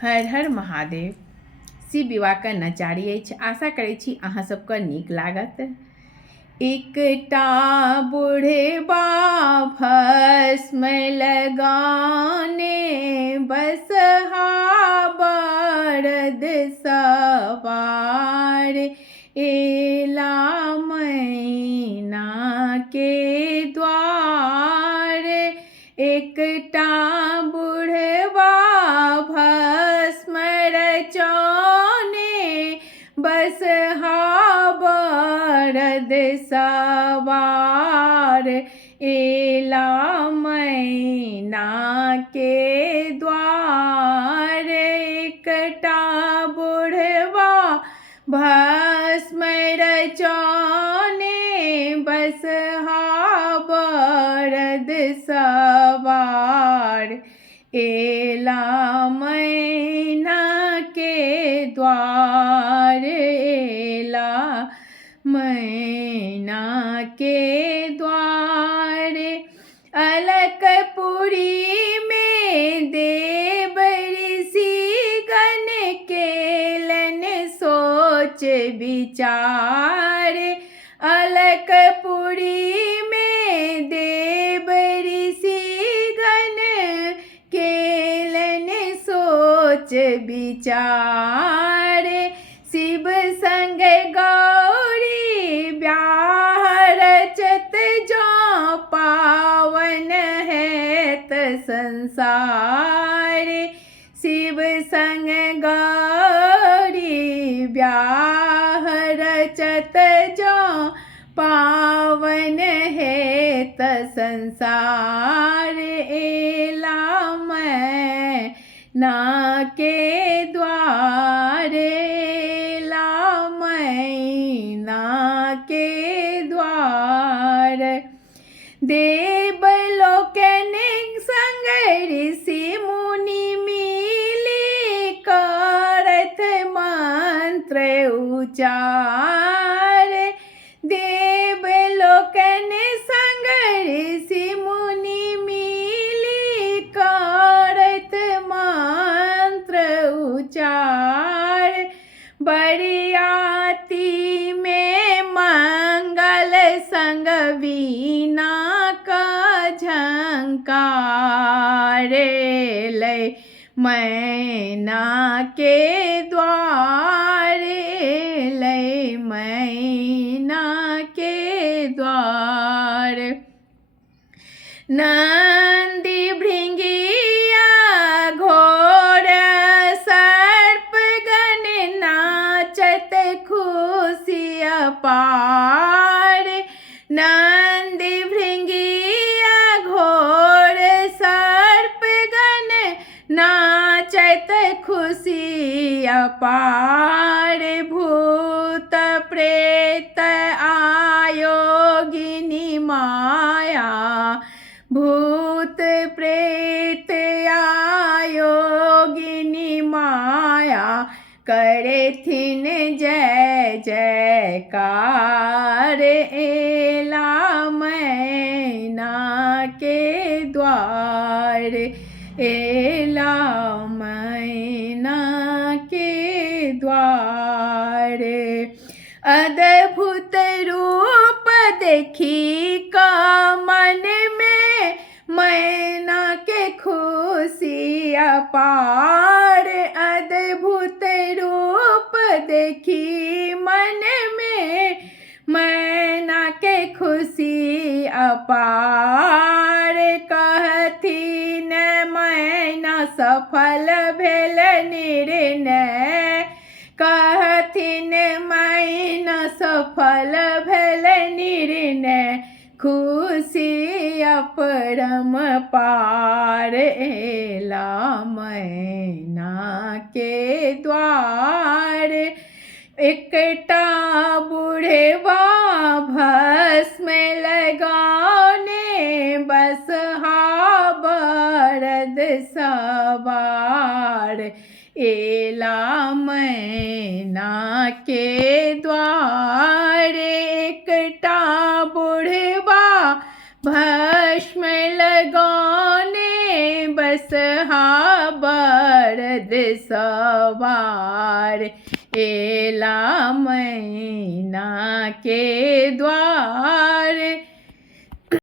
हर हर महादेव। शिव विवाह नचारी अछि। आशा करै छी अहाँ सबके नीक लागत। एकटा बूढ़बा भस्म लगाने बसहा बरद सवार एला मैना के द्वार। एकटा बूढ़बा भस्म रचाने बसहा बरद सवार एला मैना के द्वार। एकटा बूढ़बा भस्म रचाने बसहा बरद सवार एला मैना के द्वार एला मैना के द्वार। अलकपुरी में देव ऋषि गण केलन सोच विचार। अलकपुरी में देव ऋषि गण केलन सोच विचार। शिव संग गौरी ब्याह रचत जो पावन है संसार। शिव संग गौरी ब्याह रचत जो पावन है संसार एला मैना के द्वार एला मैना के द्वार। देवलोकन संग ऋषि मुनि मिली करत मंत्र उचार। देवलोकन संग ऋषि मुनि मिली करत मंत्र उचार। बरियाती में मंगल संग वीणा का झंकार ले मैना के द्वार ले मैना के द्वार। नंदी भृंगिया घोर सर्प गण नाचत खुशी अपार। नंदी भृंगिया घोर सर्प गण नाचत खुशी अपार। भूत प्रेत आयोगिनी माया भूत प्रेत आयोगिनी माया करेथिन जय जयकार एला मैना के द्वार एला मैना के द्वार। अद्भुत रूप देखी का मन में मैना के खुशी अपार। अद्भुत रूप देखी मन में मैना के खुशी अपार। कहथिन मैना सफल भेल निर्णय कहथिन मैना सफल भेल निर्णय खुशी अपरम पार एला मैना के द्वार। एकटा बूढ़बा भस्म लगाने बसहा बरद सवार एला मैना के द्वार। एकटा बूढ़बा भस्म लगाने बसहा बरद सवार एला मैना के द्वार